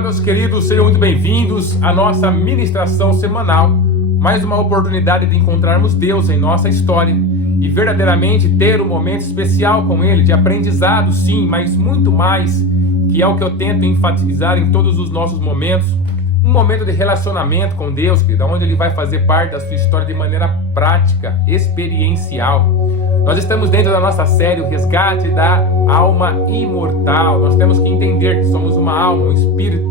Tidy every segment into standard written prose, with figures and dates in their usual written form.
Olá, meus queridos, sejam muito bem-vindos à nossa ministração semanal. Mais uma oportunidade de encontrarmos Deus em nossa história e verdadeiramente ter um momento especial com Ele, de aprendizado, sim, mas muito mais, que é o que eu tento enfatizar em todos os nossos momentos. Um momento de relacionamento com Deus, querido, onde Ele vai fazer parte da sua história de maneira prática, experiencial. Nós estamos dentro da nossa série, o resgate da alma imortal. Nós temos que entender que somos uma alma, um espírito,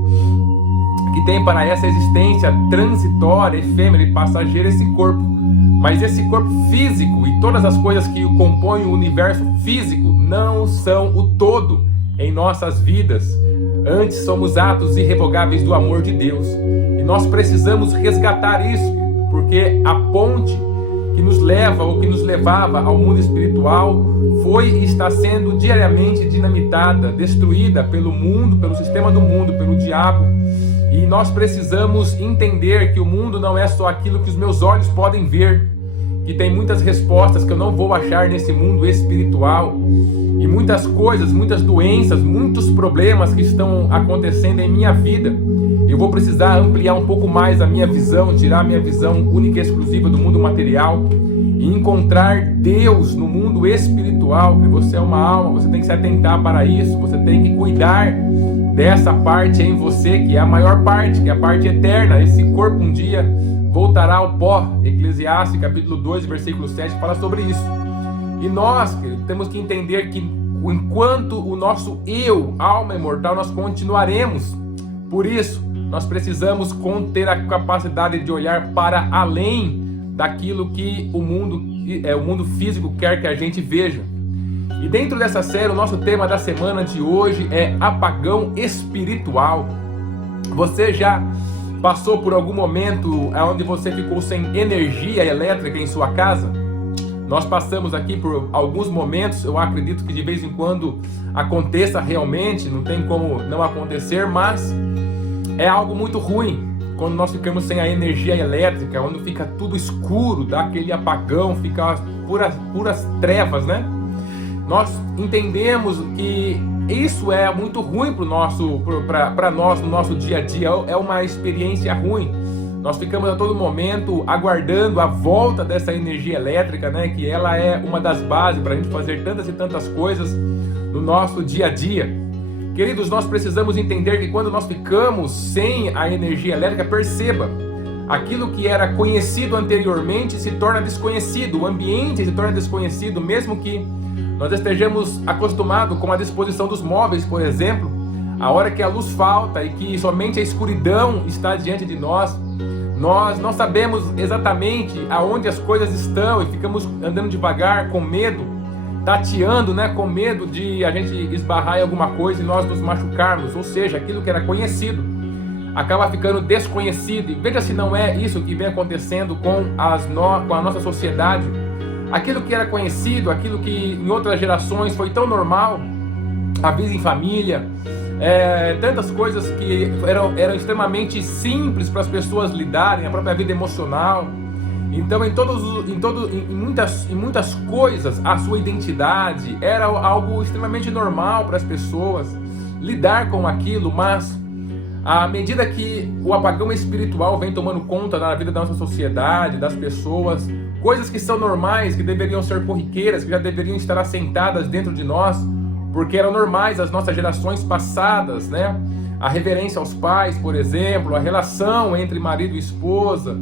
que tem para essa existência transitória, efêmera e passageira esse corpo. Mas esse corpo físico e todas as coisas que compõem o universo físico não são o todo em nossas vidas. Antes somos atos irrevogáveis do amor de Deus. E nós precisamos resgatar isso, porque a ponte que nos leva ou que nos levava ao mundo espiritual foi e está sendo diariamente dinamitada, destruída pelo mundo, pelo sistema do mundo, pelo diabo. E nós precisamos entender que o mundo não é só aquilo que os meus olhos podem ver, que tem muitas respostas que eu não vou achar nesse mundo espiritual, e muitas coisas, muitas doenças, muitos problemas que estão acontecendo em minha vida. Eu vou precisar ampliar um pouco mais a minha visão, tirar a minha visão única e exclusiva do mundo material e encontrar Deus no mundo espiritual. Que você é uma alma, você tem que se atentar para isso, você tem que cuidar dessa parte em você, que é a maior parte, que é a parte eterna. Esse corpo um dia voltará ao pó. Eclesiastes capítulo 2, versículo 7 fala sobre isso. E nós, querido, temos que entender que enquanto o nosso eu, alma imortal, nós continuaremos. Por isso, nós precisamos ter a capacidade de olhar para além daquilo que o mundo físico quer que a gente veja. E dentro dessa série, o nosso tema da semana de hoje é apagão espiritual. Você já passou por algum momento onde você ficou sem energia elétrica em sua casa? Nós passamos aqui por alguns momentos, eu acredito que de vez em quando aconteça realmente, não tem como não acontecer, mas é algo muito ruim quando nós ficamos sem a energia elétrica, quando fica tudo escuro, dá aquele apagão, fica puras trevas, né? Nós entendemos que isso é muito ruim para nós no nosso dia a dia, é uma experiência ruim. Nós ficamos a todo momento aguardando a volta dessa energia elétrica, né? Que ela é uma das bases para a gente fazer tantas e tantas coisas no nosso dia a dia. Queridos, nós precisamos entender que quando nós ficamos sem a energia elétrica, perceba, aquilo que era conhecido anteriormente se torna desconhecido, o ambiente se torna desconhecido, mesmo que nós estejamos acostumados com a disposição dos móveis, por exemplo. A hora que a luz falta e que somente a escuridão está diante de nós não sabemos exatamente aonde as coisas estão e ficamos andando devagar, com medo, tateando, né, com medo de a gente esbarrar em alguma coisa e nós nos machucarmos. Ou seja, aquilo que era conhecido acaba ficando desconhecido. E veja se não é isso que vem acontecendo com a nossa sociedade. Aquilo que era conhecido, aquilo que em outras gerações foi tão normal, a vida em família, tantas coisas que eram extremamente simples para as pessoas lidarem, a própria vida emocional. Então em muitas coisas a sua identidade era algo extremamente normal para as pessoas lidar com aquilo, mas à medida que o apagão espiritual vem tomando conta na vida da nossa sociedade, das pessoas, coisas que são normais, que deveriam ser corriqueiras, que já deveriam estar assentadas dentro de nós, porque eram normais as nossas gerações passadas, né? A reverência aos pais, por exemplo, a relação entre marido e esposa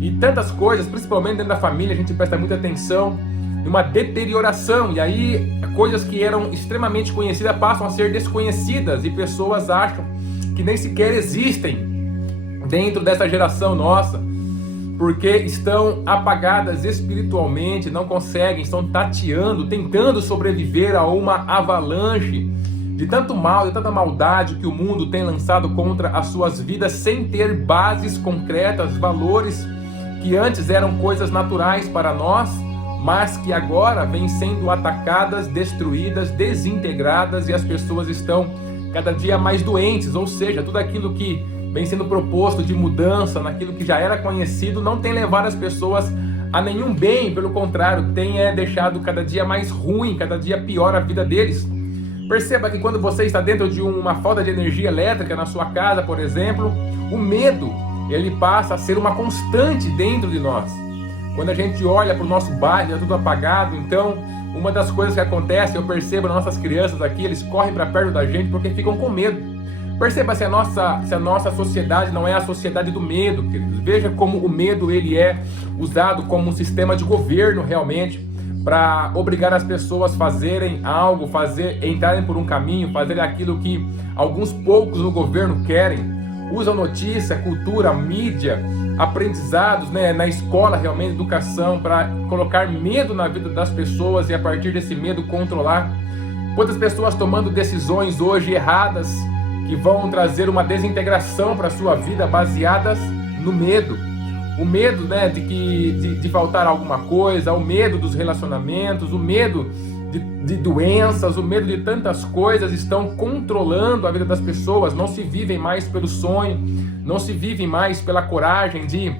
e tantas coisas, principalmente dentro da família, a gente presta muita atenção numa deterioração, e aí coisas que eram extremamente conhecidas passam a ser desconhecidas e pessoas acham que nem sequer existem dentro dessa geração nossa, porque estão apagadas espiritualmente, não conseguem, estão tateando, tentando sobreviver a uma avalanche de tanto mal, de tanta maldade que o mundo tem lançado contra as suas vidas, sem ter bases concretas, valores que antes eram coisas naturais para nós, mas que agora vêm sendo atacadas, destruídas, desintegradas, e as pessoas estão cada dia mais doentes. Ou seja, tudo aquilo que vem sendo proposto de mudança naquilo que já era conhecido não tem levado as pessoas a nenhum bem, pelo contrário, tem deixado cada dia mais ruim, cada dia pior a vida deles. Perceba que quando você está dentro de uma falta de energia elétrica na sua casa, por exemplo, o medo, ele passa a ser uma constante dentro de nós. Quando a gente olha para o nosso bairro, é tudo apagado, então uma das coisas que acontece, eu percebo nas nossas crianças aqui, eles correm para perto da gente porque ficam com medo. Perceba se a nossa sociedade não é a sociedade do medo, queridos. Veja como o medo ele é usado como um sistema de governo realmente, para obrigar as pessoas a fazerem algo, entrarem por um caminho, fazerem aquilo que alguns poucos no governo querem. Usam notícia, cultura, mídia, aprendizados, né, na escola realmente, educação, para colocar medo na vida das pessoas e a partir desse medo controlar. Quantas pessoas tomando decisões hoje erradas que vão trazer uma desintegração para a sua vida baseadas no medo. O medo, né, de faltar alguma coisa, o medo dos relacionamentos, o medo de doenças, o medo de tantas coisas estão controlando a vida das pessoas. Não se vivem mais pelo sonho, não se vivem mais pela coragem de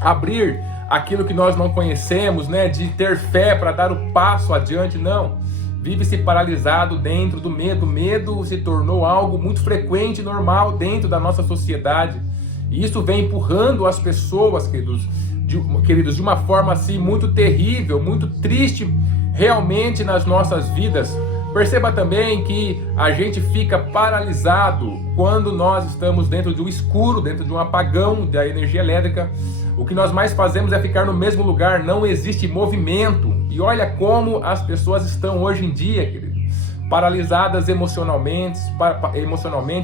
abrir aquilo que nós não conhecemos, né, de ter fé para dar o passo adiante, não. Vive-se paralisado dentro do medo. O medo se tornou algo muito frequente e normal dentro da nossa sociedade. E isso vem empurrando as pessoas, queridos, de uma forma assim muito terrível, muito triste realmente nas nossas vidas. Perceba também que a gente fica paralisado quando nós estamos dentro de um escuro, dentro de um apagão da energia elétrica. O que nós mais fazemos é ficar no mesmo lugar, não existe movimento. E olha como as pessoas estão hoje em dia, querido. Paralisadas emocionalmente,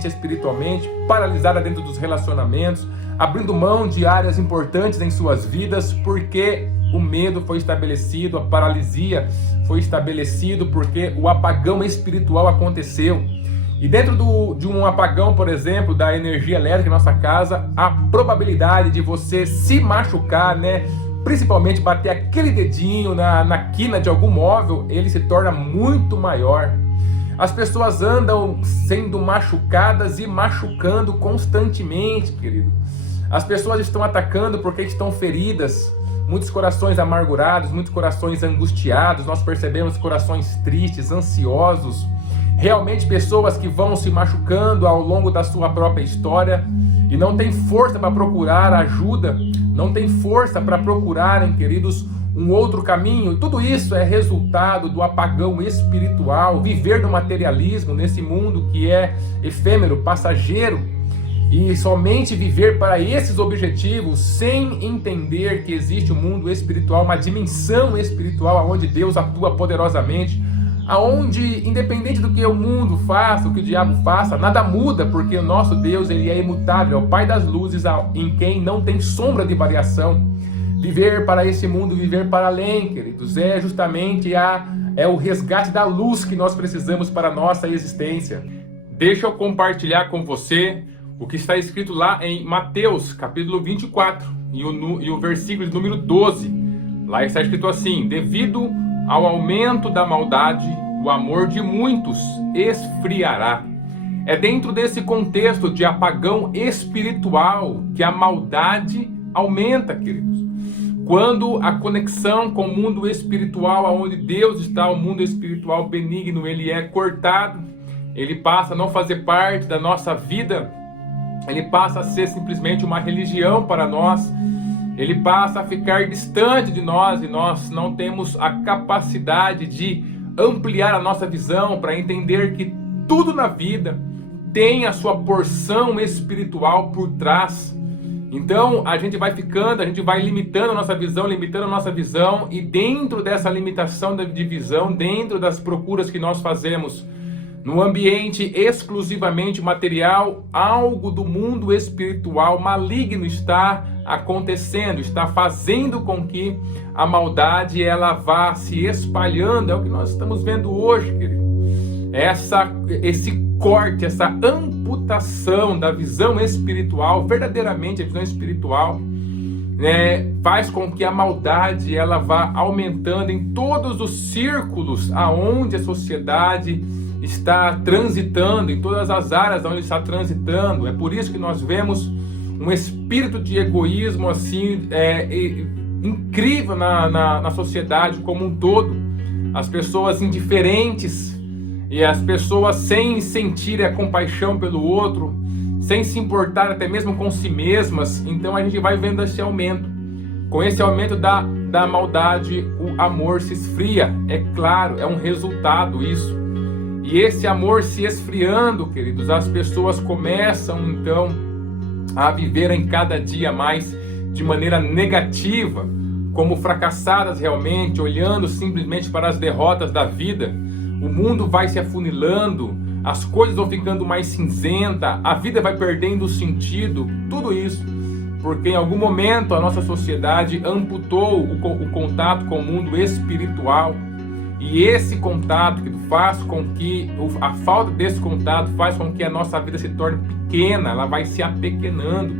espiritualmente, paralisadas dentro dos relacionamentos, abrindo mão de áreas importantes em suas vidas, porque o medo foi estabelecido, a paralisia foi estabelecido, porque o apagão espiritual aconteceu. E dentro de um apagão, por exemplo, da energia elétrica em nossa casa, a probabilidade de você se machucar, né, principalmente bater aquele dedinho na quina de algum móvel, ele se torna muito maior. As pessoas andam sendo machucadas e machucando constantemente, querido. As pessoas estão atacando porque estão feridas. Muitos corações amargurados, muitos corações angustiados. Nós percebemos corações tristes, ansiosos. Realmente pessoas que vão se machucando ao longo da sua própria história e não tem força para procurar ajuda, não tem força para procurarem, queridos, um outro caminho. Tudo isso é resultado do apagão espiritual, viver no materialismo, nesse mundo que é efêmero, passageiro, e somente viver para esses objetivos sem entender que existe um mundo espiritual, uma dimensão espiritual onde Deus atua poderosamente, aonde, independente do que o mundo faça, o que o diabo faça, nada muda, porque o nosso Deus ele é imutável, é o Pai das luzes, em quem não tem sombra de variação. Viver para esse mundo, viver para além, queridos, é justamente o resgate da luz que nós precisamos para a nossa existência. Deixa eu compartilhar com você o que está escrito lá em Mateus, capítulo 24, e o versículo de número 12. Lá está escrito assim: devido ao aumento da maldade, o amor de muitos esfriará. É dentro desse contexto de apagão espiritual que a maldade aumenta, queridos. Quando a conexão com o mundo espiritual, onde Deus está, o mundo espiritual benigno, ele é cortado, ele passa a não fazer parte da nossa vida, ele passa a ser simplesmente uma religião para nós, ele passa a ficar distante de nós e nós não temos a capacidade de ampliar a nossa visão para entender que tudo na vida tem a sua porção espiritual por trás. Então a gente vai limitando a nossa visão, e dentro dessa limitação de visão, dentro das procuras que nós fazemos no ambiente exclusivamente material, algo do mundo espiritual maligno está acontecendo, está fazendo com que a maldade ela vá se espalhando. É o que nós estamos vendo hoje, querido. Esse corte, essa amputação da visão espiritual, verdadeiramente a visão espiritual, faz com que a maldade ela vá aumentando em todos os círculos aonde a sociedade está transitando, em todas as áreas onde está transitando. É por isso que nós vemos um espírito de egoísmo assim incrível na sociedade como um todo. As pessoas indiferentes E as pessoas, sem sentir a compaixão pelo outro, sem se importar até mesmo com si mesmas, então a gente vai vendo esse aumento. Com esse aumento da maldade, o amor se esfria. É claro, é um resultado isso. E esse amor se esfriando, queridos, as pessoas começam então a viver em cada dia mais de maneira negativa, como fracassadas realmente, olhando simplesmente para as derrotas da vida. O mundo vai se afunilando, as coisas vão ficando mais cinzenta, a vida vai perdendo o sentido, tudo isso porque em algum momento a nossa sociedade amputou o contato com o mundo espiritual. E esse contato que faz com que, a falta desse contato faz com que a nossa vida se torne pequena, ela vai se apequenando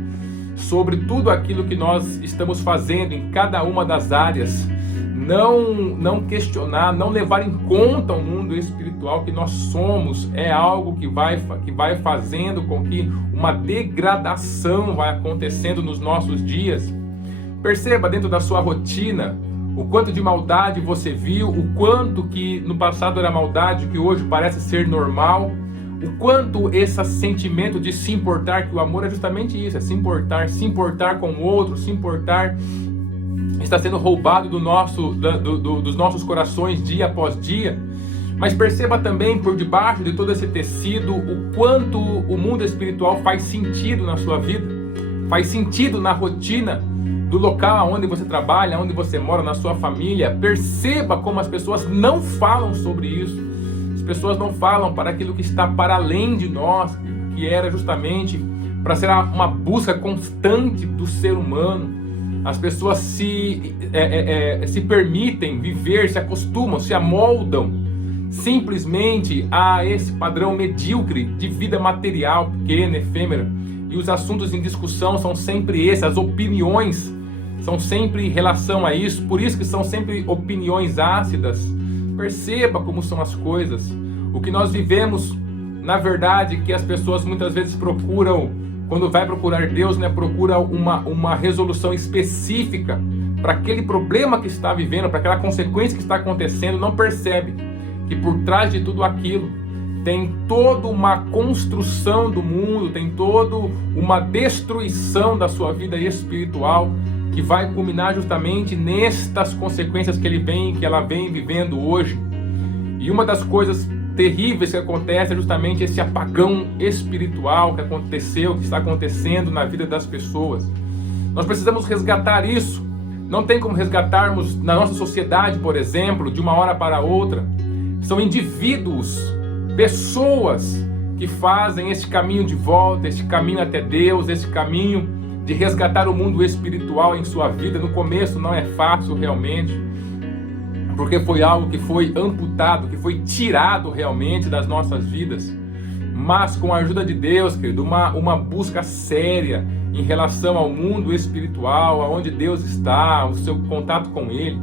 sobre tudo aquilo que nós estamos fazendo em cada uma das áreas. Não questionar, não levar em conta o mundo espiritual que nós somos, é algo que vai fazendo com que uma degradação vai acontecendo nos nossos dias. Perceba dentro da sua rotina o quanto de maldade você viu, o quanto que no passado era maldade, que hoje parece ser normal, o quanto esse sentimento de se importar, que o amor é justamente isso, é se importar com o outro, se importar, está sendo roubado dos nossos corações dia após dia. Mas perceba também por debaixo de todo esse tecido o quanto o mundo espiritual faz sentido na sua vida, faz sentido na rotina do local onde você trabalha, onde você mora, na sua família. Perceba como as pessoas não falam sobre isso. As pessoas não falam para aquilo que está para além de nós, que era justamente para ser uma busca constante do ser humano. As pessoas se permitem viver, se acostumam, se amoldam simplesmente a esse padrão medíocre de vida material, pequena, efêmera. E os assuntos em discussão são sempre esses, as opiniões são sempre em relação a isso, por isso que são sempre opiniões ácidas. Perceba como são as coisas. O que nós vivemos, na verdade, que as pessoas muitas vezes procuram, quando vai procurar Deus, né, procura uma resolução específica para aquele problema que está vivendo, para aquela consequência que está acontecendo, não percebe que por trás de tudo aquilo tem toda uma construção do mundo, tem toda uma destruição da sua vida espiritual, que vai culminar justamente nestas consequências que ela vem vivendo hoje. E uma das coisas terríveis que acontece é justamente esse apagão espiritual que aconteceu, que está acontecendo na vida das pessoas. Nós precisamos resgatar isso. Não tem como resgatarmos na nossa sociedade, por exemplo, de uma hora para outra. São indivíduos, pessoas que fazem esse caminho de volta, esse caminho até Deus, esse caminho de resgatar o mundo espiritual em sua vida. No começo não é fácil realmente, porque foi algo que foi amputado, que foi tirado realmente das nossas vidas. Mas com a ajuda de Deus, querido, uma busca séria em relação ao mundo espiritual, aonde Deus está, o seu contato com Ele,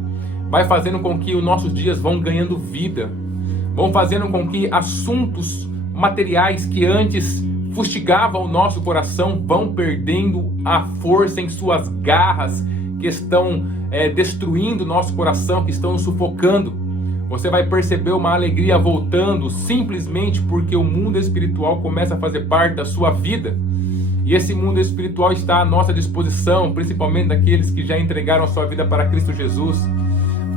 vai fazendo com que os nossos dias vão ganhando vida, vão fazendo com que assuntos materiais que antes fustigavam o nosso coração vão perdendo a força em suas garras, que estão destruindo o nosso coração, que estão sufocando. Você vai perceber uma alegria voltando simplesmente porque o mundo espiritual começa a fazer parte da sua vida. E esse mundo espiritual está à nossa disposição, principalmente daqueles que já entregaram a sua vida para Cristo Jesus.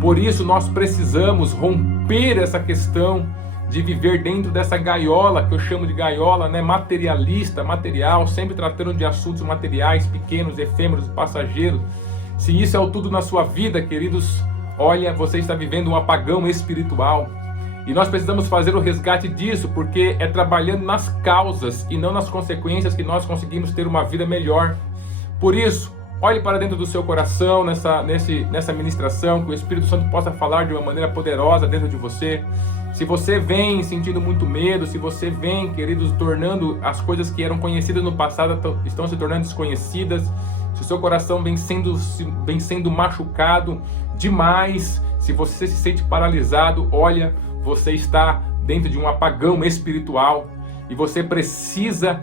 Por isso nós precisamos romper essa questão de viver dentro dessa gaiola, que eu chamo de gaiola, né, materialista, material, sempre tratando de assuntos materiais, pequenos, efêmeros, passageiros. Se isso é o tudo na sua vida, queridos, olha, você está vivendo um apagão espiritual. E nós precisamos fazer o resgate disso, porque é trabalhando nas causas e não nas consequências que nós conseguimos ter uma vida melhor. Por isso, olhe para dentro do seu coração nessa ministração, que o Espírito Santo possa falar de uma maneira poderosa dentro de você. Se você vem sentindo muito medo, se você vem, queridos, tornando as coisas que eram conhecidas no passado estão se tornando desconhecidas, se o seu coração vem sendo machucado demais, se você se sente paralisado, olha, você está dentro de um apagão espiritual e você precisa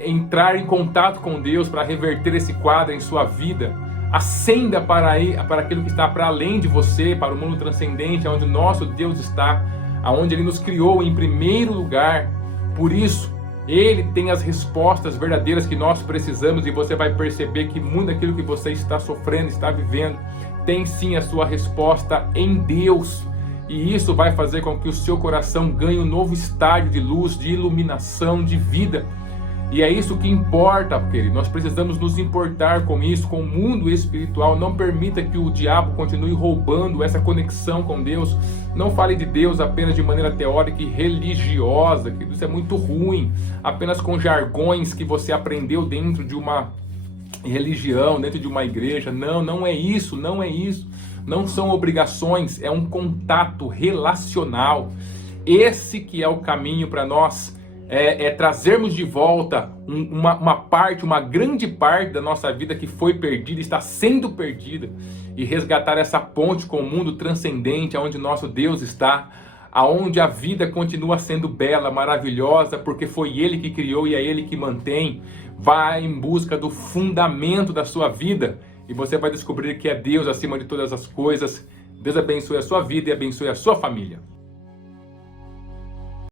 entrar em contato com Deus para reverter esse quadro em sua vida. Acenda para aquilo que está para além de você, para o mundo transcendente, onde o nosso Deus está. aonde Ele nos criou em primeiro lugar. Por isso, Ele tem as respostas verdadeiras que nós precisamos, e você vai perceber que muito daquilo que você está sofrendo, está vivendo, tem sim a sua resposta em Deus. E isso vai fazer com que o seu coração ganhe um novo estágio de luz, de iluminação, de vida. E é isso que importa, querido. Nós precisamos nos importar com isso, com o mundo espiritual. Não permita que o diabo continue roubando essa conexão com Deus. Não fale de Deus apenas de maneira teórica e religiosa, que isso é muito ruim. Apenas com jargões que você aprendeu dentro de uma religião, dentro de uma igreja. Não, não é isso, não é isso. Não são obrigações, é um contato relacional. Esse que é o caminho para nós. É trazermos de volta uma grande parte da nossa vida que foi perdida, está sendo perdida, e resgatar essa ponte com o mundo transcendente, onde nosso Deus está, aonde a vida continua sendo bela, maravilhosa, porque foi Ele que criou e é Ele que mantém. Vai em busca do fundamento da sua vida e você vai descobrir que é Deus acima de todas as coisas. Deus abençoe a sua vida e abençoe a sua família.